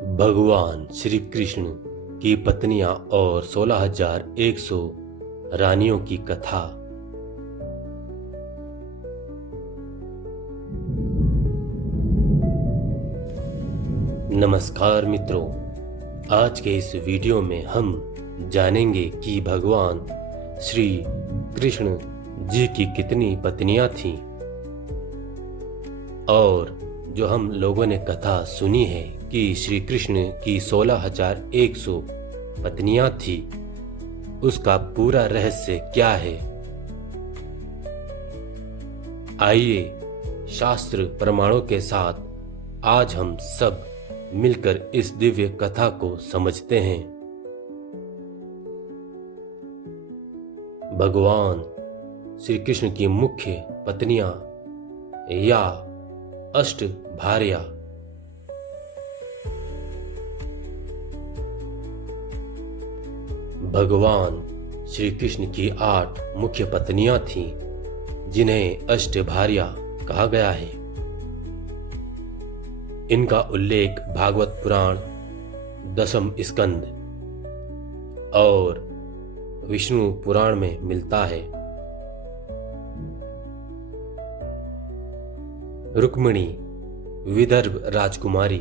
भगवान श्री कृष्ण की पत्नियां और 16,100 रानियों की कथा। नमस्कार मित्रों, आज के इस वीडियो में हम जानेंगे कि भगवान श्री कृष्ण जी की कितनी पत्नियां थीं और जो हम लोगों ने कथा सुनी है कि श्री कृष्ण की 16,100 पत्नियां थी, उसका पूरा रहस्य क्या है। आइए शास्त्र प्रमाणों के साथ आज हम सब मिलकर इस दिव्य कथा को समझते हैं। भगवान श्री कृष्ण की मुख्य पत्नियां या अष्ट भार्या। भगवान श्री कृष्ण की 8 मुख्य पत्नियां थीं, जिन्हें अष्ट भार्या कहा गया है। इनका उल्लेख भागवत पुराण 10वें स्कंद और विष्णु पुराण में मिलता है। रुक्मिणी विदर्भ राजकुमारी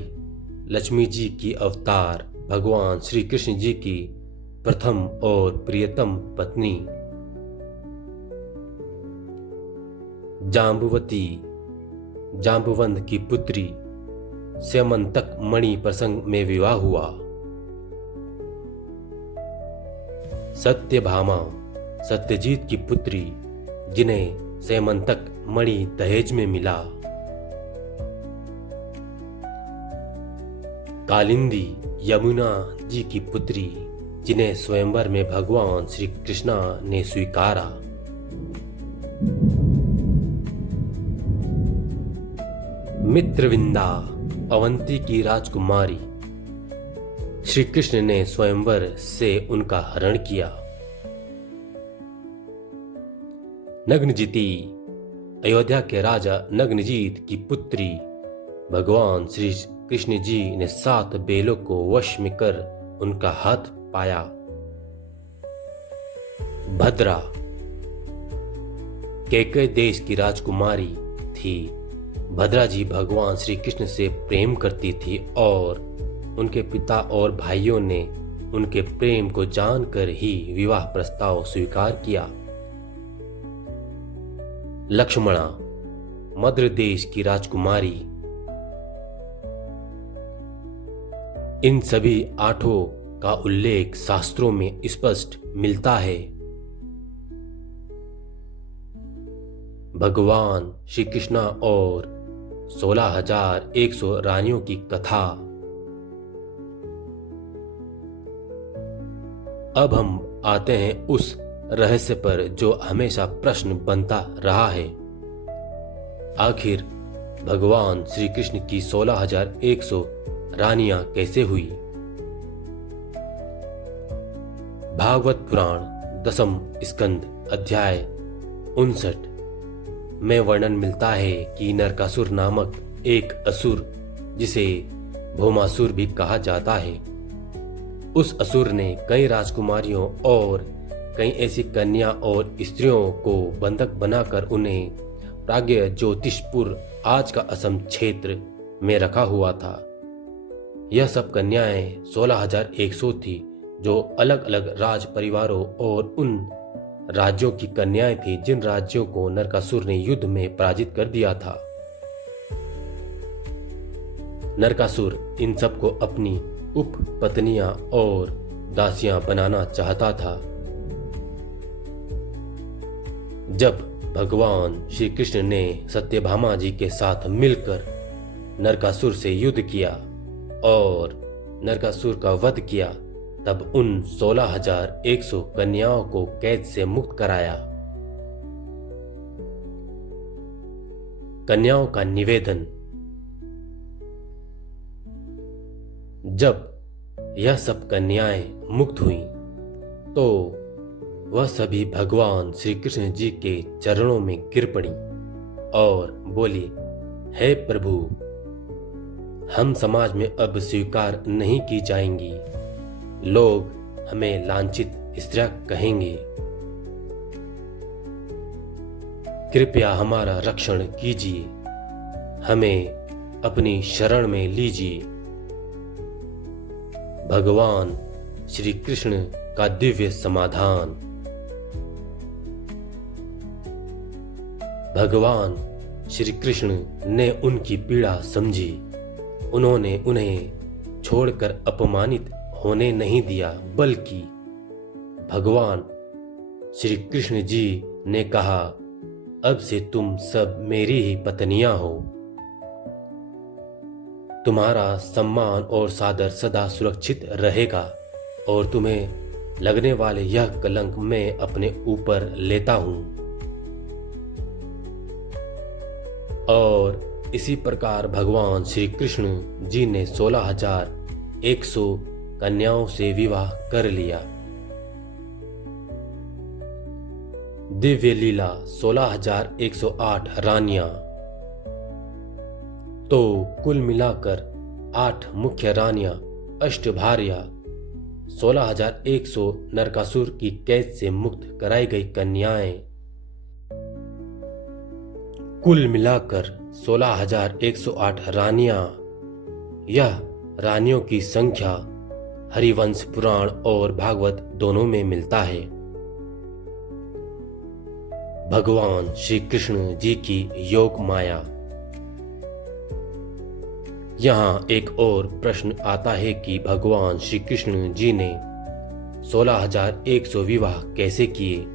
लक्ष्मी जी की अवतार भगवान श्री कृष्ण जी की प्रथम और प्रियतम पत्नी। जाम्बुवती जाम्बुवंत की पुत्री स्यमंतक मणि प्रसंग में विवाह हुआ। सत्यभामा सत्यजीत की पुत्री, जिन्हें स्यमंतक मणि दहेज में मिला। कालिंदी यमुना जी की पुत्री, जिन्हें स्वयंवर में भगवान श्री कृष्णा ने स्वीकारा। मित्रविंदा अवंती की राजकुमारी, श्री कृष्ण ने स्वयंवर से उनका हरण किया। नग्नजिती अयोध्या के राजा नग्नजीत की पुत्री, भगवान श्री कृष्ण जी ने 7 बेलों को वश में कर उनका हाथ पाया। भद्रा कैकेय देश की राजकुमारी थी। भद्रा जी भगवान श्री कृष्ण से प्रेम करती थी और उनके पिता और भाइयों ने उनके प्रेम को जानकर ही विवाह प्रस्ताव स्वीकार किया। लक्ष्मणा मद्र देश की राजकुमारी। इन सभी 8 का उल्लेख शास्त्रों में स्पष्ट मिलता है। भगवान श्री कृष्णा और 16,100 रानियों की कथा। अब हम आते हैं उस रहस्य पर जो हमेशा प्रश्न बनता रहा है। आखिर भगवान श्री कृष्ण की 16,100 रानियां कैसे हुई। भागवत पुराण 10वें स्कंद अध्याय 59 में वर्णन मिलता है कि नरकासुर नामक एक असुर, जिसे भौमासुर भी कहा जाता है, उस असुर ने कई राजकुमारियों और कई ऐसी कन्या और स्त्रियों को बंधक बनाकर उन्हें प्राज्ञ ज्योतिषपुर, आज का असम क्षेत्र में रखा हुआ था। यह सब कन्याएं 16,100 थी, जो अलग अलग राज परिवारों और उन राज्यों की कन्याएं थी जिन राज्यों को नरकासुर ने युद्ध में पराजित कर दिया था। नरकासुर इन सबको अपनी उप पत्नियां और दासियां बनाना चाहता था। जब भगवान श्री कृष्ण ने सत्यभामा जी के साथ मिलकर नरकासुर से युद्ध किया और नरकासुर का वध किया, तब उन 16,100 कन्याओं को कैद से मुक्त कराया। कन्याओं का निवेदन। जब यह सब कन्याएं मुक्त हुईं, तो वह सभी भगवान श्री कृष्ण जी के चरणों में गिर पड़ी और बोली, हे प्रभु, हम समाज में अब स्वीकार नहीं की जाएंगी। लोग हमें लांछित स्त्रियां कहेंगे। कृपया हमारा रक्षण कीजिए, हमें अपनी शरण में लीजिए। भगवान श्री कृष्ण का दिव्य समाधान। भगवान श्री कृष्ण ने उनकी पीड़ा समझी। उन्होंने उन्हें छोड़कर अपमानित होने नहीं दिया, बल्कि भगवान श्री कृष्ण जी ने कहा, अब से तुम सब मेरी ही पत्नियां हो। तुम्हारा सम्मान और सादर सदा सुरक्षित रहेगा और तुम्हें लगने वाले यह कलंक मैं अपने ऊपर लेता हूं। और इसी प्रकार भगवान श्री कृष्ण जी ने 16,100 कन्याओं से विवाह कर लिया। दिव्य लीला 16,108 रानियां। तो कुल मिलाकर 8 मुख्य रानियां, अष्टभार्या, 16,100 नरकासुर की कैद से मुक्त कराई गई कन्याएं, कुल मिलाकर 16,108 रानियां। यह रानियों की संख्या हरिवंश पुराण और भागवत दोनों में मिलता है। भगवान श्री कृष्ण जी की योग माया। यहाँ एक और प्रश्न आता है कि भगवान श्री कृष्ण जी ने 16,100 विवाह कैसे किए?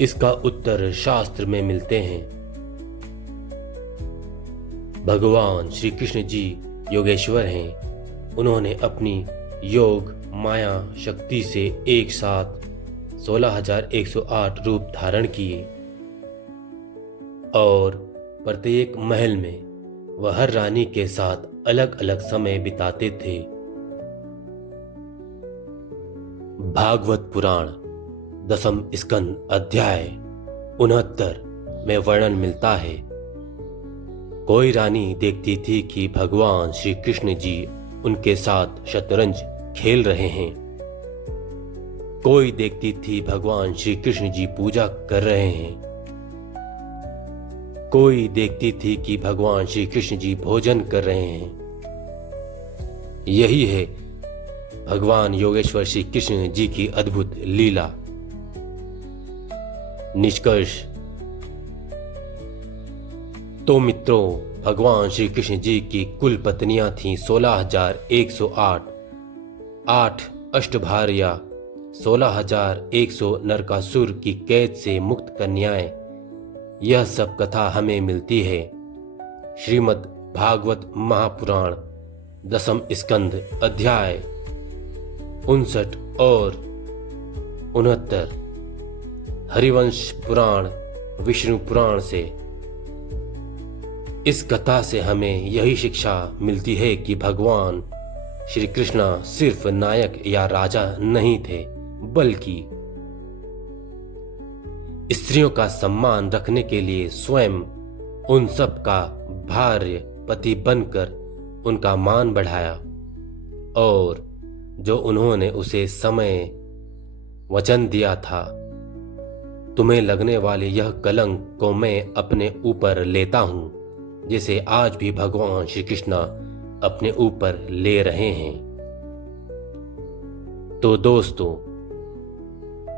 इसका उत्तर शास्त्र में मिलते हैं। भगवान श्री कृष्ण जी योगेश्वर हैं। उन्होंने अपनी योग माया शक्ति से एक साथ 16,108 रूप धारण किए और प्रत्येक महल में वह हर रानी के साथ अलग अलग समय बिताते थे। भागवत पुराण 10 स्कंद अध्याय 69 में वर्णन मिलता है। कोई रानी देखती थी कि भगवान श्री कृष्ण जी उनके साथ शतरंज खेल रहे हैं। कोई देखती थी भगवान श्री कृष्ण जी पूजा कर रहे हैं। कोई देखती थी कि भगवान श्री कृष्ण जी भोजन कर रहे हैं। यही है भगवान योगेश्वर श्री कृष्ण जी की अद्भुत लीला। निष्कर्ष। तो मित्रों, भगवान श्री कृष्ण जी की कुल पत्नियां थीं 16,108, 8 अष्टभार्या, 16,100 नरकासुर की कैद से मुक्त कन्याएं। यह सब कथा हमें मिलती है श्रीमद् भागवत महापुराण 10 स्कंद अध्याय 59 और 69, हरिवंश पुराण, विष्णु पुराण से। इस कथा से हमें यही शिक्षा मिलती है कि भगवान श्री कृष्ण सिर्फ नायक या राजा नहीं थे, बल्कि स्त्रियों का सम्मान रखने के लिए स्वयं उन सब का भार्य पति बनकर उनका मान बढ़ाया। और जो उन्होंने उसे समय वचन दिया था, तुम्हें लगने वाले यह कलंक को मैं अपने ऊपर लेता हूं, जिसे आज भी भगवान श्री कृष्ण अपने ऊपर ले रहे हैं। तो दोस्तों,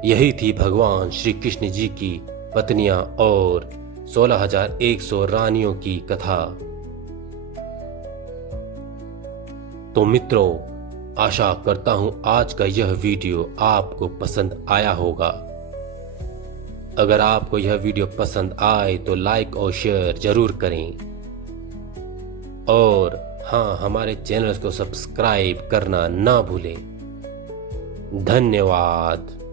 यही थी भगवान श्री कृष्ण जी की पत्नियां और 16,100 रानियों की कथा। तो मित्रों, आशा करता हूं आज का यह वीडियो आपको पसंद आया होगा। अगर आपको यह वीडियो पसंद आए तो लाइक और शेयर जरूर करें। और हाँ, हमारे चैनल को सब्सक्राइब करना ना भूलें। धन्यवाद।